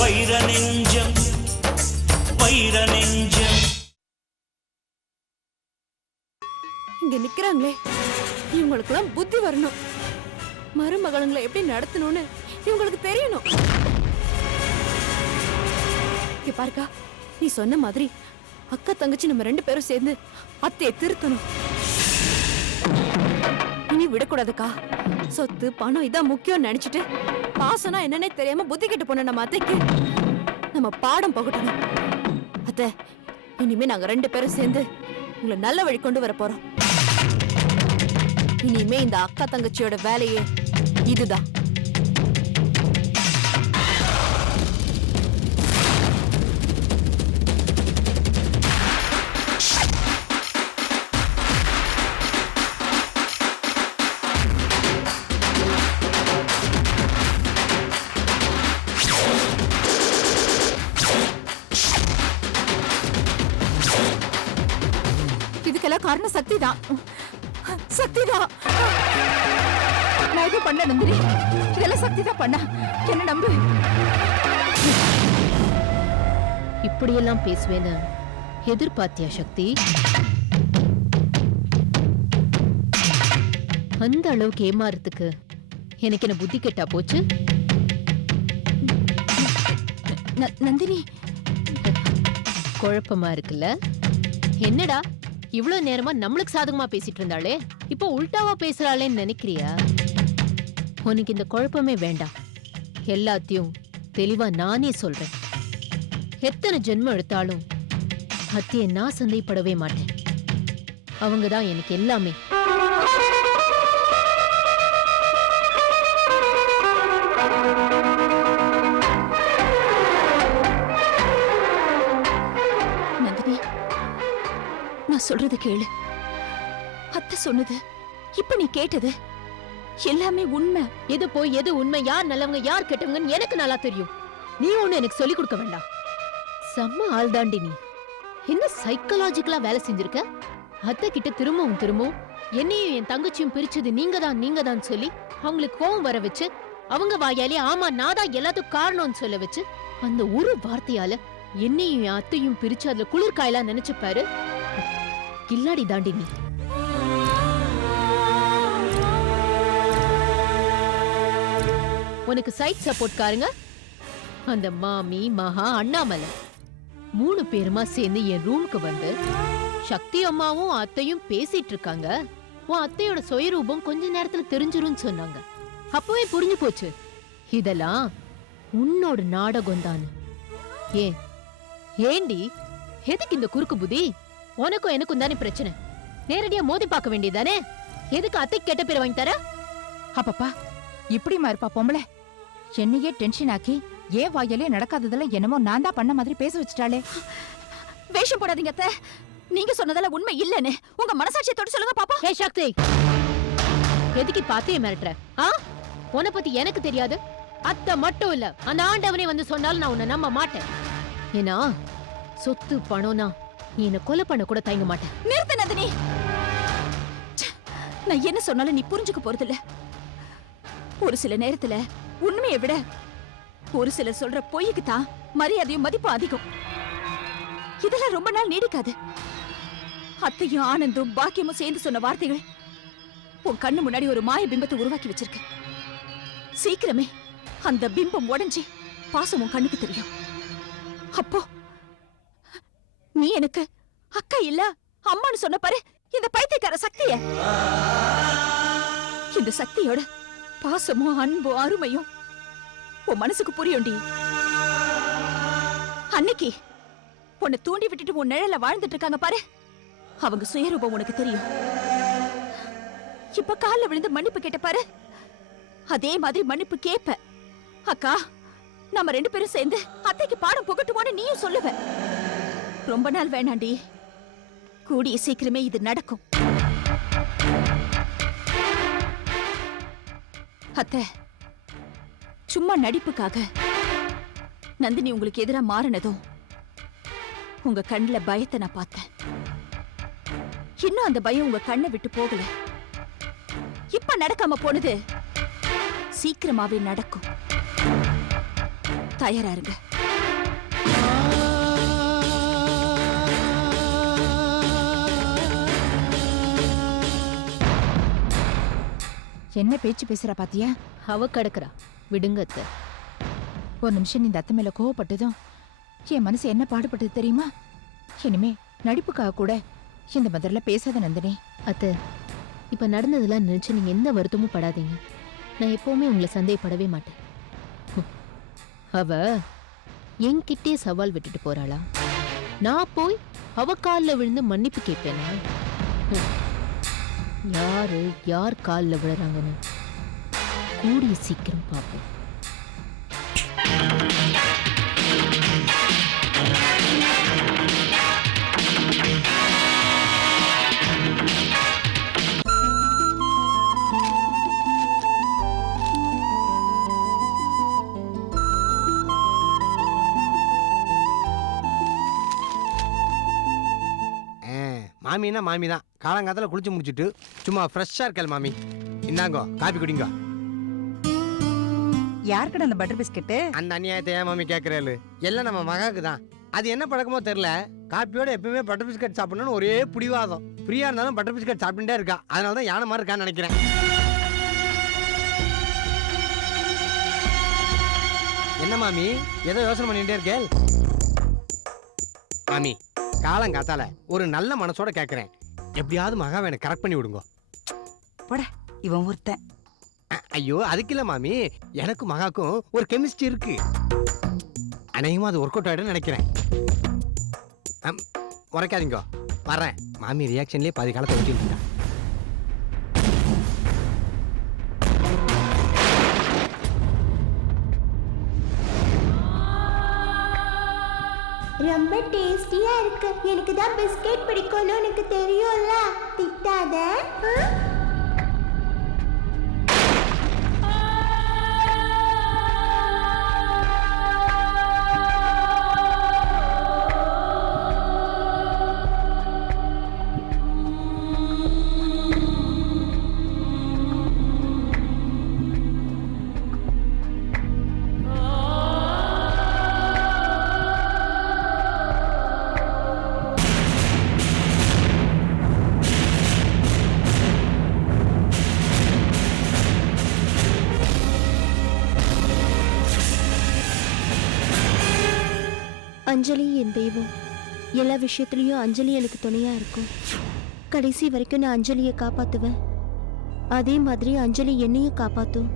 வைர நெஞ்சம் வைர நெஞ்சம். இங்க நிக்கிறாங்களே, இவங்களுக்குலாம் புத்தி வரணும். மருமகளுங்களை எப்படி நடத்தணும்னு இவங்களுக்கு தெரியணும். இங்க பாருக்கா, நீ சொன்ன மாதிரி அக்கா தங்கச்சி நம்ம 2 பேரும் சேர்ந்து அத்தையை திருத்தணும். இனி விடக்கூடாதுக்கா. சொத்து பணம் இதான் முக்கியம் நினைச்சிட்டு பாசனா என்னன்னே தெரியாம புத்தி கெட்டு போன நம்ம அத்தைக்கு நம்ம பாடம் பகட்டணும். அத்தை, இனிமே நாங்க 2 பேரும் சேர்ந்து உங்களை நல்ல வழி கொண்டு வர போறோம். இனிமே இந்த அக்கா தங்கச்சியோட வேலையே இதுதான். இதுக்கெல்லாம் காரணம் சக்திதான். சக்திதான். நான் எதுவும் பண்ண நந்தினி, இதெல்லாம் சக்திதான் பண்ணா. என்ன நம்பு. இப்படியெல்லாம் பேசுவேன்னு எதிர்பார்த்தியா சக்தி? அந்த அளவுக்கு ஏமாறதுக்கு எனக்கு என்ன புத்தி கெட்டா போச்சு? நந்தினி, குழப்பமா இருக்குல்ல? என்னடா இவ்வளவு நேரமா நம்மளுக்கு சாதகமா பேசிட்டு இருந்தாளே, இப்போ உல்டாவா பேசுறாளேன்னு நினைக்கிறியா? உனக்கு இந்த குழப்பமே வேண்டாம். எல்லாத்தையும் தெளிவா நானே சொல்றேன். எத்தனை ஜென்மம் எடுத்தாலும் அத்தியை நான் சந்தேகப்படவே மாட்டேன். அவங்கதான் எனக்கு எல்லாமே. நந்தினி, நான் சொல்றது கேளு. அத்தை சொன்னது, இப்ப நீ கேட்டது எல்லாமே உண்மை. எது போய் எது உண்மை, யார் நல்லவங்க யார் கெட்டவங்கன்னு எனக்கு நல்லா தெரியும். நீ ஒண்ணு எனக்கு சொல்லிக் கொடுக்க வேண்டாம். செம்ம ஆள் தாண்டி நீ. என்ன சைக்கலாஜிக்கலா வேலை செஞ்சிருக்க? அத்தை கிட்ட திரும்பவும் என்னையும் என் தங்கச்சியும் பிரிச்சது நீங்க தான் சொல்லி அவங்களுக்கு கோவம் வர வச்சு, அவங்க வாயாலே ஆமா நான் தான் எல்லாத்துக்கும் காரணம்னு சொல்ல வச்சு, அந்த ஒரு வார்த்தையால என்னையும் என் அத்தையும் பிரிச்சு அதுல குளிர்காயலா நினைச்சு பாரு. கில்லாடி தாண்டி நீ. உனக்கு சைட் சப்போர்ட் காருங்க அந்த மாமி மகா அண்ணாமலை 3 பேருமா சேர்ந்து என் ரூமுக்கு வந்து சக்தி அம்மாவும் அத்தையும் பேசிட்டு இருக்காங்க. உன் அத்தையோட சுயரூபம் கொஞ்ச நேரத்துல தெரிஞ்சிரும் சொன்னாங்க. அப்பவே புரிஞ்சு போச்சு இதெல்லாம் உன்னோட நாடகம் தான். ஏண்டி எதுக்கு இந்த குறுக்கு புதி? உனக்கும் எனக்கும் தானே பிரச்சனை. நேரடியா மோதி பார்க்க வேண்டியதானே? எதுக்கு அத்தை கெட்ட பேர் வாங்கி தர? அப்பப்பா, இப்படிமா இருப்பா பொம்பளை? என்னையே டென்ஷன் ஆக்கி ஏன் வாயாலே நடக்காததெல்லாம் என்னமோ நான் தான் பண்ண மாதிரி பேச வச்சுட்டாளே. வேஷம் போடாதீங்க அத்தை. நீங்க சொன்னதெல்லாம் உண்மை இல்லன்னு உங்க மனசாட்சியை தொட்டு சொல்லுங்க பாப்பா. ஏ சக்தி, எதுக்கு பாத்தியே மிரட்டுற? உன்னை பத்தி எனக்கு தெரியாது. அத்தை மட்டும் இல்ல, அந்த ஆண்டவனே வந்து சொன்னாலும் நான் உன்னை நம்ப மாட்டேன். ஏன்னா சொத்து பணம்னா நீ என்ன கொலை பண்ண கூட தயங்க மாட்டேன். நிறுத்து நந்தினி. நான் என்ன சொன்னாலும் நீ புரிஞ்சுக்க போறதில்ல. ஒரு சில நேரத்துல உண்மையை விட ஒரு சில சொல்ற பொய்க்கு தான் மரியாதையும் மதிப்பும் அதிகம். இதெல்லாம் ரொம்ப நாள் நீடிக்காது. அத்தையும் ஆனந்தும் பாக்கியமும் சேர்ந்து சொன்ன வார்த்தைகள் உன் கண்ணு முன்னாடி ஒரு மாய பிம்பத்தை உருவாக்கி வச்சிருக்கு. சீக்கிரமே அந்த பிம்பம் உடைஞ்சி பாசம் உன் கண்ணுக்கு தெரியும். அப்போ நீ எனக்கு அக்கா இல்ல அம்மான்னு சொன்ன பாரு இந்த பைத்தியக்கார சக்திய. இந்த சக்தியோட பாசமும் அன்பும் அருமையும் உன் மனசுக்கு புரியும்டி. அன்னைக்கு உன்னை தூண்டி விட்டுட்டு உன் நிழல வாழ்ந்துட்டு இருக்காங்க பாரு, அவங்க சுயரூபம் உனக்கு தெரியும். இப்ப கால்ல விழுந்து மன்னிப்பு கேட்ட பாரு, அதே மாதிரி மன்னிப்பு கேப்ப. அக்கா, நம்ம 2 பேரும் சேர்ந்து அத்தைக்கு பாடம் புகட்டுவோன்னு நீயும் சொல்லுவ. ரொம்ப நாள் வேணாண்டி, கூடிய சீக்கிரமே இது நடக்கும். அத்தை, சும்மா நடிப்புக்காக நந்தினி உங்களுக்கு எதிரா மாறினதும் உங்க கண்ணுல பயத்தை நான் பார்த்தேன். இன்னும் அந்த பயம் உங்க கண்ணை விட்டு போகல. இப்ப நடக்காம போனது சீக்கிரமாவே நடக்கும். தயாரா இருங்க. என்ன பேச்சு பேசுறா பாத்தியா? அவ கிடக்குறா, விடுங்க அத்தை. ஒரு நிமிஷம் இந்த அத்தை மேல கோவப்பட்டதும் என் மனசு என்ன பாடுபட்டது தெரியுமா? இனிமே நடிப்புக்காக கூட இந்த மாதிரில பேசாத நந்தினி. அத்தை, இப்ப நடந்ததெல்லாம் நினைச்சு நீங்க எந்த வருத்தமும் படாதீங்க. நான் எப்பவுமே உங்களை சந்தேகப்படவே மாட்டேன். அவ என்கிட்டே சவால் விட்டுட்டு போறாளா? நான் போய் அவ கால்ல விழுந்து மன்னிப்பு கேட்பேனா? யாரு யார் கால்ல விழுறாங்கன்னு கூடிய சீக்கிரம் பார்ப்போம். மாமின்னா மாமி தான். காலங்காலத்தில் குளிச்சு முடிச்சுட்டு சும்மா ஃப்ரெஷ்ஷாக இருக்கல் மாமி. இந்தாங்கோ காப்பி குடிங்க. யாருக்கட அந்த பட்டர் பிஸ்கெட்டு? அந்த அநியாயத்தை ஏன் மாமி கேட்குறாள்? எல்லாம் நம்ம மகாவுக்கு தான். அது என்ன பழக்கமோ தெரில, காப்பியோட எப்பவுமே பட்டர் பிஸ்கெட் சாப்பிடணும்னு ஒரே பிடிவாதம். ஃப்ரீயாக இருந்தாலும் பட்டர் பிஸ்கெட் சாப்பிட்டுட்டே இருக்கா. அதனால தான் யானை மாதிரி இருக்கான்னு நினைக்கிறேன். என்ன மாமி ஏதோ யோசனை பண்ணிகிட்டே இருக்கேள்? மாமி காலங்காத்தால ஒரு நல்ல மனசோட கேட்குறேன், எப்படியாவது மகாவை எனக்கு கரெக்ட் பண்ணி விடுங்க. போட, இவன் ஒருத்தன். ஐயோ அதுக்கு இல்லை மாமி, எனக்கும் மகாக்கும் ஒரு கெமிஸ்ட்ரி இருக்கு. அநேகமாக அது ஒர்க் அவுட் ஆகிடும்னு நினைக்கிறேன். உரைக்காதீங்க, வர்றேன். மாமி ரியாக்ஷன்லேயே பாதி காலத்தை வச்சுருக்கா. ரொம்ப டேஸ்டியா இருக்கு. எனக்கு தான் பிஸ்கெட் பிடிக்கும்னு எனக்கு தெரியும்ல. திட்டாத. அஞ்சலி என் தெய்வம். எல்லா விஷயத்துலயும் அஞ்சலி எனக்கு துணையா இருக்கும். கடைசி வரைக்கும் நான் அஞ்சலியை காப்பாத்துவேன். அதே மாதிரி அஞ்சலி என்னையும் காப்பாத்தும்.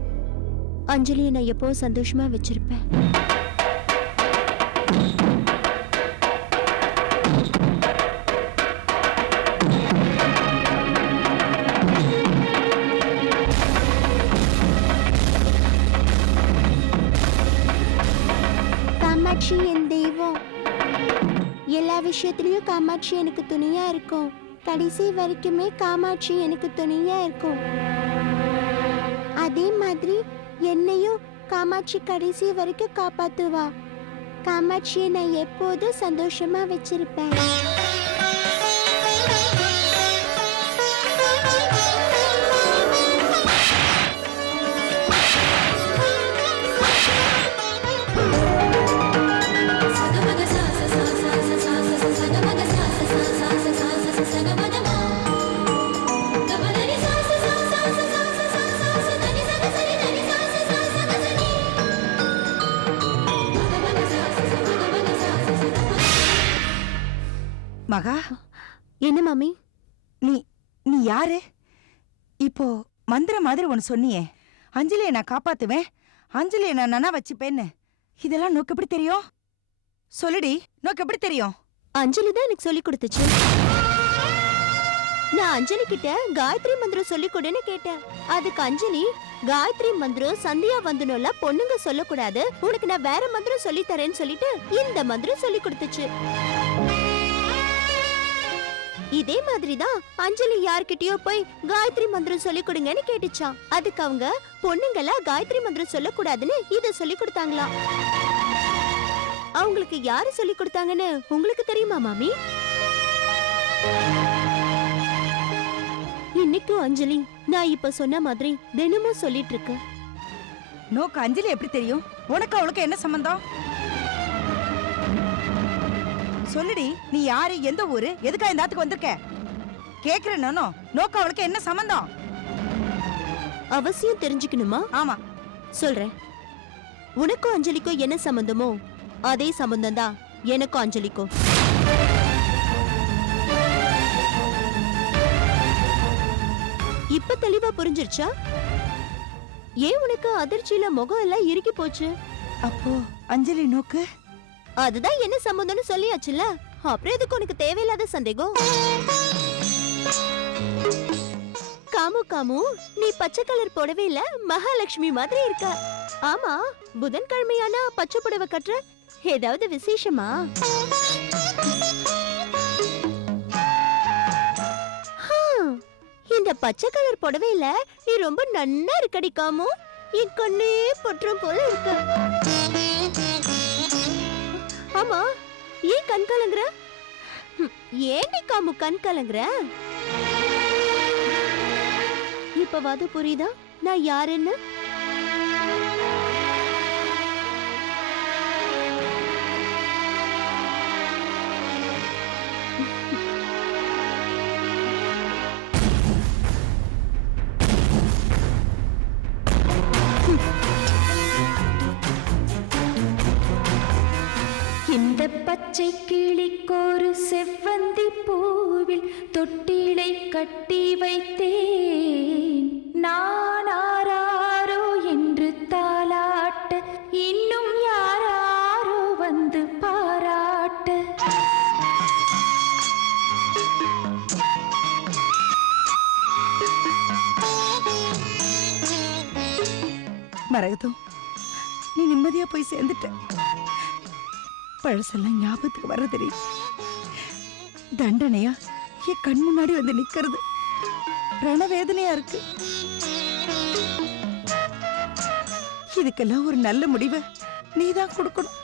அஞ்சலியை நான் எப்பவும் சந்தோஷமா வச்சிருப்பேன். காமாட்சி என் தெய்வம். எல்லா விஷயத்திலயும் காமாட்சி எனக்கு துணையா இருக்கும். கடைசி வரைக்குமே காமாட்சி எனக்கு துணையா இருக்கும். அதே மாதிரி என்னையும் காமாட்சி கடைசி வரைக்கும் காப்பாத்துவா. காமாட்சியை நான் எப்போதும் சந்தோஷமா வச்சிருப்பேன். மகா, என்ன மாமி? நீ நீ யாரு? இப்போ மந்திர மாதிரி ஒன்னு சொன்னியே, அஞ்சலியை நான் காப்பாத்துவேன், அஞ்சலியை நான் நன்னா வச்சுப்பேன்னு. இதெல்லாம் நோக்கு எப்படி தெரியும்? சொல்லுடி, நோக்கு எப்படி தெரியும்? அஞ்சலி தான் எனக்கு சொல்லி கொடுத்துச்சு. நான் அஞ்சலி கிட்ட காயத்ரி மந்திரம் சொல்லி கொடுன்னு கேட்டேன். அதுக்கு அஞ்சலி, காயத்ரி மந்திரம் சந்தியா வந்தனோல பொண்ணுங்க சொல்லக்கூடாது, உனக்கு நான் வேற மந்திரம் சொல்லி தரேன்னு சொல்லிட்டு இந்த மந்திரம் சொல்லி கொடுத்துச்சு. இதே மாதிரிதான் அஞ்சலி யார்கிட்டயோ போய் காயத்ரி மந்திரம் சொல்லி கொடுங்கன்னு கேட்டுச்சான். அதுக்கு அவங்க பொண்ணுங்களா காயத்ரி மந்திரம் சொல்லக்கூடாதுன்னு இத சொல்லி கொடுத்தாங்களா. அவங்களுக்கு யாரு சொல்லி கொடுத்தாங்கன்னு உங்களுக்கு தெரியுமா மாமி? என்ன இன்னைக்கும் அஞ்சலி நான் இப்ப சொன்ன மாதிரி தினமும் சொல்லிட்டு இருக்க. நோக்கு அஞ்சலி எப்படி தெரியும்? உனக்கு அவளுக்கு என்ன சம்பந்தம்? சொல்லுடி, நீ யாரு, எந்த ஊரு, எதுக்கா இந்த ஆத்துக்கு வந்திருக்க? கேக்குறேன் நானோ. நோக்கு அவளுக்கு என்ன சம்பந்தம்? அவசியம் தெரிஞ்சுக்கணுமா? ஆமா, சொல்றேன். உனக்கும் அஞ்சலிக்கும் என்ன சம்பந்தமோ அதே சம்பந்தம் தான் எனக்கும் அஞ்சலிக்கும். இப்ப தெளிவா புரிஞ்சிருச்சா? ஏன் உனக்கு அதிர்ச்சியில முகம் எல்லாம் இறுக்கி போச்சு? அப்போ அஞ்சலி நோக்கு அதுதான் என்ன சம்பந்தம்னு சொல்லியாச்சுல, அப்புறம் எதுக்கு உனக்கு தேவையில்லாத சந்தேகம்? காமு காமு, நீ பச்சை கலர் புடவையில மகாலட்சுமி மாதிரி இருக்க. ஆமா, புதன்கிழமையானா பச்சை புடவை கட்டுற, ஏதாவது விசேஷமா? இந்த பச்சை கலர் புடவையில நீ ரொம்ப நன்னா இருக்கடி காமு. என் கண்ணே பற்றும் போல இருக்க. ஆமா, ஏன் கண் கலங்குற? ஏன்டி காமு கண் கலங்குற? இப்பவாது புரியுதா நான் யாருன்னு? இந்த பச்சை கிளிக்கொரு செவ்வந்தி பூவில் தொட்டிலை கட்டி வைத்தேன். நான் ஆராரோ என்று தாலாட்ட, இன்னும் யாராரோ வந்து பாராட்ட. மரகதம், நீ நிம்மதியா போய் சேர்ந்துட்ட. பழசெல்லாம் ஞாபகத்துக்கு வர்றதுடி. தண்டனையா என் கண் முன்னாடி வந்து நிக்கிறது ரணவேதனையா இருக்கு. இதுக்கெல்லாம் ஒரு நல்ல முடிவை நீதான் கொடுக்கணும்.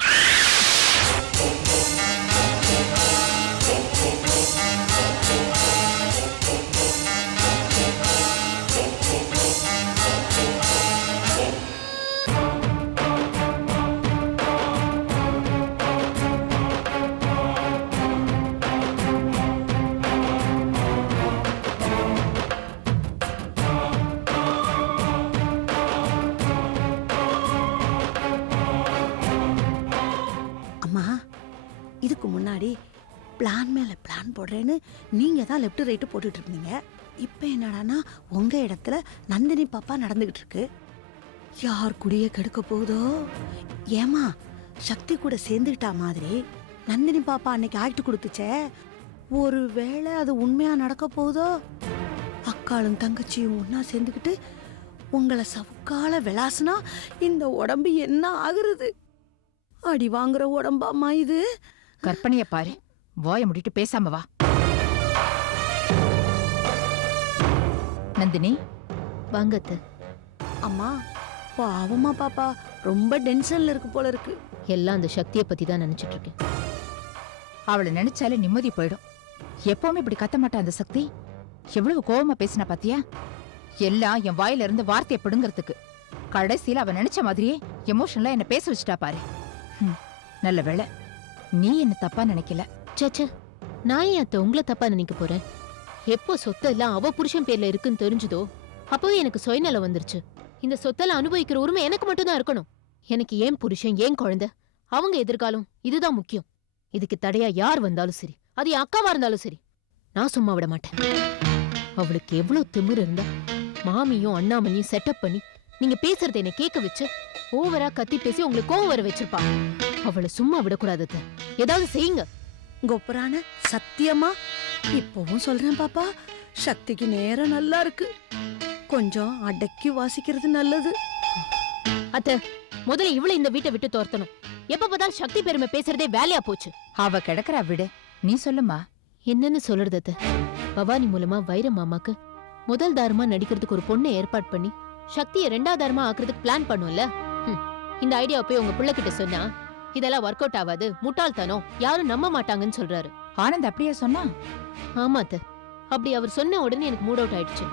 இதுக்கு முன்னாடி பிளான் மேல பிளான் போடுறேன்னு நீங்க தான் லெஃப்ட் ரைட்டு போட்டுட்டு இருந்தீங்க. இப்போ என்னடானா உங்க இடத்துல நந்தினி பாப்பா நடந்துகிட்டு இருக்கு. யார் குடிய கெடுக்க போகுதோ? ஏமா சக்தி கூட சேர்ந்துக்கிட்டா மாதிரி நந்தினி பாப்பா அன்னைக்கு ஆக்ட் கொடுத்துச்சே, ஒருவேளை அது உண்மையா நடக்க போகுதோ? அக்காளும் தங்கச்சியும் ஒன்னா சேர்ந்துக்கிட்டு உங்களை சவுக்கால விளாசுனா இந்த உடம்பு என்ன ஆகுறது? அடி வாங்குற உடம்பாமா இது? கற்பனைய பாரு, வாய முடிட்டு பேசாம வா. நந்தினி, வாங்கத்த. அம்மா பாவமா பாப்பா ரொம்ப டென்ஷன்ல இருக்கு போல இருக்கு. எல்லாம் அந்த சக்தியை பத்தி தான் நினைச்சிட்டு இருக்கேன். அவளை நினைச்சாலே நிம்மதி போயிடும். எப்பவுமே இப்படி கத்த மாட்டா அந்த சக்தி. எவ்வளவு கோவமா பேசினா பாத்தியா? எல்லாம் என் வாயில இருந்து வார்த்தையை பிடுங்கிறதுக்கு. கடைசியில அவ நினைச்ச மாதிரியே எமோஷனலா என்ன பேச வச்சுட்டா பாரு. நல்ல வேளை நீ என்ன தப்பா நினைக்கல. சேச்சே, நான் ஏன் அத்தை உங்களை தப்பா நினைக்க போறேன்? எப்போ சொத்தெல்லாம் அவ புருஷன் பேர்ல இருக்குன்னு தெரிஞ்சுதோ அப்பவே எனக்கு சுயநலம் வந்துருச்சு. இந்த சொத்தெல்லாம் அனுபவிக்கிற உரிமை எனக்கு மட்டும்தான் இருக்கணும். எனக்கு ஏன் புருஷன், ஏன் குழந்தை, அவங்க எதிர்காலம் இதுதான் முக்கியம். இதுக்கு தடையா யார் வந்தாலும் சரி, அது என் அக்காவா இருந்தாலும் சரி, நான் சும்மா விட மாட்டேன். அவளுக்கு எவ்வளவு திமிரு இருந்தா மாமியும் அண்ணாமலையும் செட்டப் பண்ணி நீங்க பேசுறத என்ன கேட்க வச்சு ஓவரா கத்தி பேசி உங்களுக்கு கோவம் வர வச்சிருப்பா. அவளை சும்மா விடக்கூடாது. ஏதாவது செய்யுங்க. கோபுரான சத்தியமா இப்பவும் சொல்றேன் பாப்பா, சக்திக்கு நேரம் நல்லா இருக்கு. கொஞ்சம் அடக்கி வாசிக்கிறது நல்லது. அத்த, முதல்ல இவளை இந்த வீட்டை விட்டு துரத்தணும். எப்ப பார்த்தாலும் சக்தி பெருமை பேசுறதே வேலையா போச்சு. அவ கிடக்குறா விடு, நீ சொல்லுமா. என்னன்னு சொல்றது அத்த? பவானி மூலமா வைர மாமாக்கு முதல் தாரமா நடிக்கிறதுக்கு ஒரு பொண்ணை ஏற்பாடு பண்ணி சக்தியை 2வது தாரமா ஆக்குறதுக்கு பிளான் பண்ணும்ல. இந்த ஐடியா போய் உங்க பிள்ளை கிட்ட சொன்னா இதெல்லாம் ஒர்க் அவுட் ஆகாது, முட்டாள்தானோ, யாரும் நம்ப மாட்டாங்கன்னு சொல்றாரு. ஆனந்த் அப்படியே சொன்னா? ஆமா அத்த, அப்படி அவர் சொன்ன உடனே எனக்கு மூட் அவுட் ஆயிடுச்சு.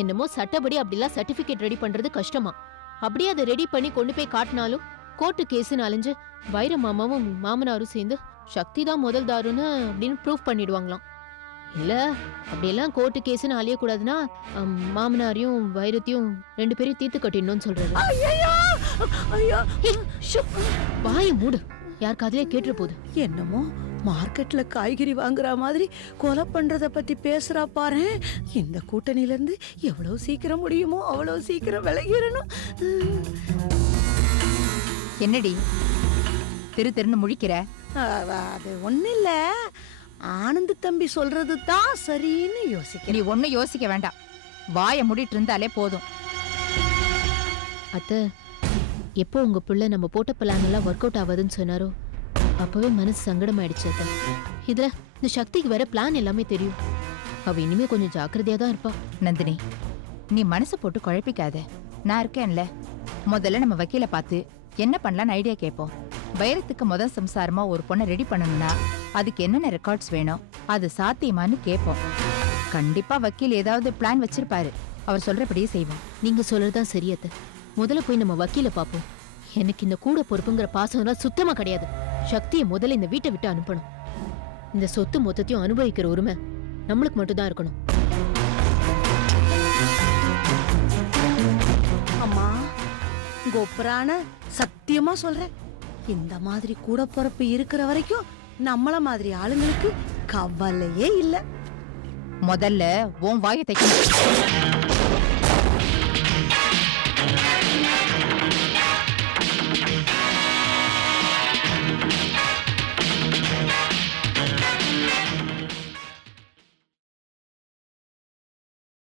என்னமோ சட்டப்படி அப்படிலாம் சர்டிபிகேட் ரெடி பண்றது கஷ்டமா. அப்படியே அதை ரெடி பண்ணி கொண்டு போய் காட்டினாலும் கோர்ட்டு கேஸ்னு அலைஞ்சு வைர மாமாவும் மாமனாரும் சேர்ந்து சக்தி தான் முதல் தாருன்னு அப்படின்னு ப்ரூவ் பண்ணிடுவாங்களாம். இல்ல அப்படியெல்லாம் கோர்ட்டு கேஸ்னு அலையக்கூடாதுன்னா மாமனாரையும் வைரத்தையும் 2 பேரையும் தீர்த்து கட்டிடணும்னு சொல்றாரு. வாயை மூடு, யார் காதுலயே கேட்டுற போகுது. என்னமோ மார்க்கெட்ல காய்கறி வாங்குற மாதிரி கொலை பண்றத பத்தி பேசுறா பாரு. இந்த கூட்டணியில இருந்து எவ்வளவு சீக்கிரம் முடியுமோ அவ்வளவு சீக்கிரம் விலகிடணும். என்னடி திரு திருன்னு முழிக்கிற? அது ஒண்ணு இல்ல, ஆனந்த் தம்பி சொல்றது தான் சரின்னு நீ யோசிக்கிறேன். ஒன்னும் யோசிக்க வேண்டாம், வாயை மூடிட்டு இருந்தாலே போதும். அத்தை, எப்போ உங்க பிள்ளை நம்ம போட்ட பிளான் எல்லாம் ஒர்க் அவுட் ஆகாதுன்னு சொன்னாரோ அப்பவே மனசு சங்கடமாயிடுச்சு அத்தை. இதுல இந்த சக்திக்கு வேற பிளான் எல்லாமே தெரியும். அவ இனிமே கொஞ்சம் ஜாக்கிரதையா தான் இருப்பா. நந்தினி, நீ மனசு போட்டு குழப்பிக்காத, நான் இருக்கேன்ல. முதல்ல நம்ம வக்கீல பார்த்து என்ன பண்ணலாம்னு ஐடியா கேட்போம். வைரத்துக்கு முதல் சம்சாரமா ஒரு பொண்ணை ரெடி பண்ணணும்னா அதுக்கு என்னென்ன ரெக்கார்ட்ஸ் வேணும், அது சாத்தியமான்னு கேட்போம். கண்டிப்பா வக்கீல் ஏதாவது பிளான் வச்சிருப்பாரு, அவர் சொல்றபடியே செய்வோம். நீங்க சொல்றதுதான் சரி அத்தை. முதல்ல போய் நம்ம வக்கீல பாப்போம். எனக்கு இந்த கூட பொறுப்புங்கிற பாசம்லாம் சுத்தமா கிடையாது. சக்தியை முதல்ல இந்த வீட்டை விட்டு அனுப்பணும். இந்த சொத்து மொத்தத்தையும் அனுபவிக்கிற உரிமை நம்மளுக்கு மட்டும் தான் இருக்கணும். அம்மா கோபுரான சத்தியமா சொல்றேன், இந்த மாதிரி கூட பொறுப்பு இருக்கிற வரைக்கும் நம்மள மாதிரி ஆளுங்களுக்கு கவலையே இல்ல. முதல்ல உன் வாயை தைக்கணும்.